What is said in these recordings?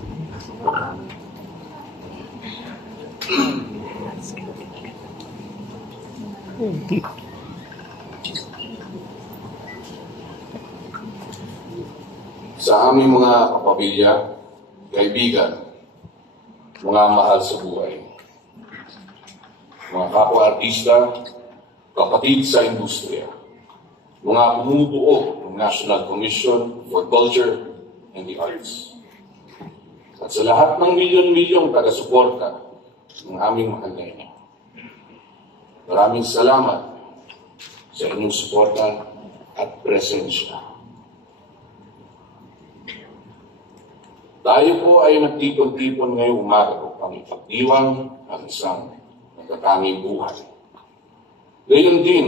Sa aming mga kapamilya, kaibigan, mga mahal sa buhay, mga kapwa-artista, kapatid sa industriya, mga bumubuo ng National Commission for Culture and the Arts, at sa lahat ng milyon-milyong taga-suporta ng aming mahal na ina. Maraming salamat sa inyong suporta at presensya. Tayo po ay nagtipon-tipon ngayong umaga upang ipagdiwang ang isang natatanging buhay. Gayon din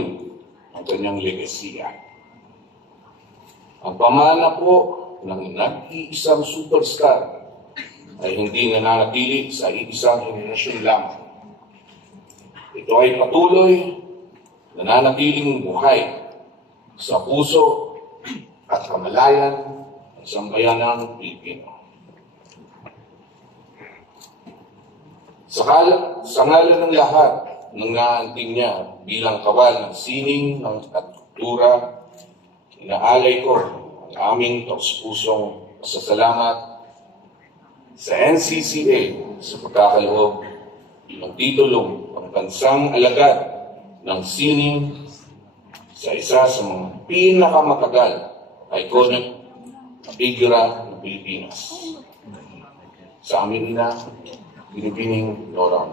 ang kanyang legasiya. Ang pamana po ng nag-iisang superstar ay hindi nananatili sa iisang henerasyon lamang. Ito ay patuloy nananatiling buhay sa puso at kamalayan ng sambayanang Pilipino. Sa ngalan ng lahat ng naanting niya bilang kawal ng sining at kultura, inaalay ko ang aming taus-pusong pasasalamat sa NCCA sa pagkakaloob ng titulong pambansang alagad ng sining sa isa sa mga pinakamatagal iconic na figura ng Pilipinas. Sa amin na Binibining Nora.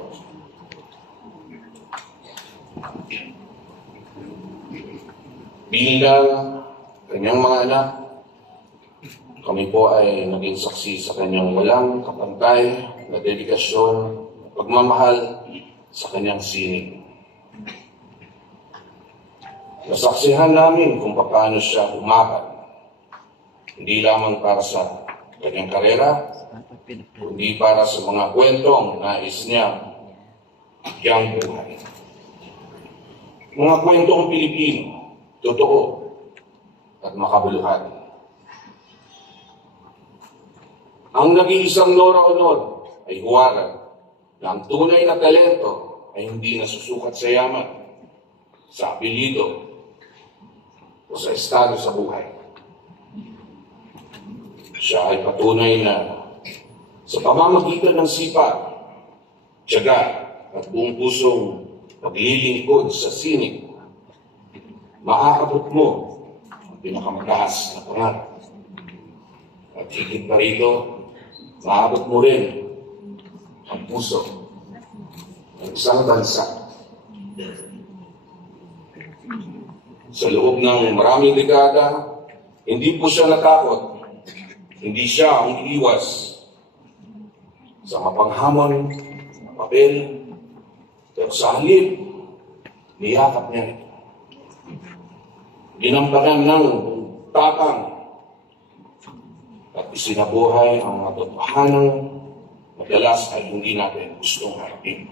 Bilang kanyang mga anak, kami po ay naging saksi sa kanyang walang kapantay na dedikasyon, pagmamahal sa kanyang sining. Nasaksihan namin kung paano siya umakan, hindi lamang para sa kanyang karera, kundi para sa mga kwentong nais niya bigyan buhay. Mga kwentong Pilipino, totoo at makabuluhan. Ang nag-iisang Nora Honor ay huwaran na ang tunay na talento ay hindi nasusukat sa yaman, sa apelyido o sa estado sa buhay. Siya ay patunay na sa pamamagitan ng sipag, tiyaga at buong pusong paglilingkod sa sining, maaabot mo ang pinakamataas na pangarap. At higit pa rito, maabot mo rin ang puso ng isang bansa. Sa loob ng maraming dekada, hindi po siya natakot. Hindi siya ang iiwas sa mapanghamon na papel, pero sa halip, niyakap niya ito. Ginampanan ng tapang at isinabuhay ang mga totohanang madalas ay hindi natin gustong harapin.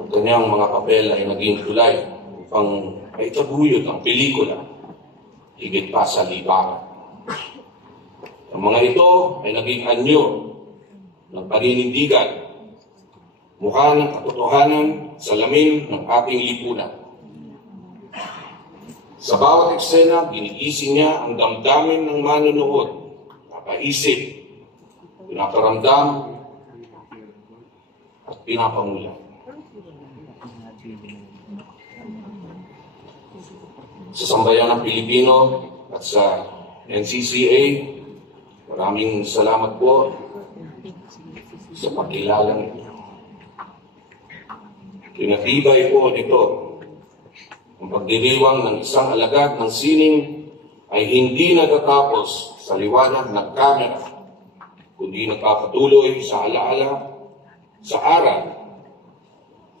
Ang kanyang mga papel ay naging tulay upang maitaguyod ang pelikula, higit pa sa libangan. Ang mga ito ay naging anyo ng paninindigan, mukha ng katotohanan sa lamin ng ating lipunan. Sa bawat eksena, ginigising niya ang damdamin ng manonood, napaisip, pinaparamdam, at pinapangulat. Sa sambayan ng Pilipino at sa NCCA, maraming salamat po sa pagkilala nito. Pinatibay po nito ang pagdiriwang ng isang alagad ng sining ay hindi natatapos sa liwanag ng kamera, kundi nagpapatuloy sa alaala, sa aral,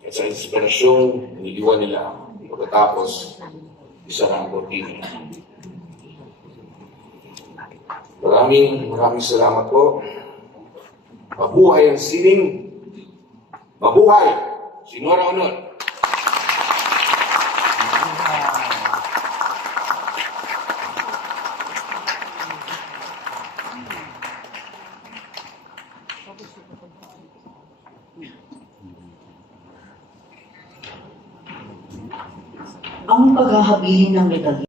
at sa inspirasyong iniiwan nila pagkatapos isara ang kortina. Maraming salamat po. Mabuhay ang sining. Mabuhay si Nora Honor. Ang paghahabilin ng medalya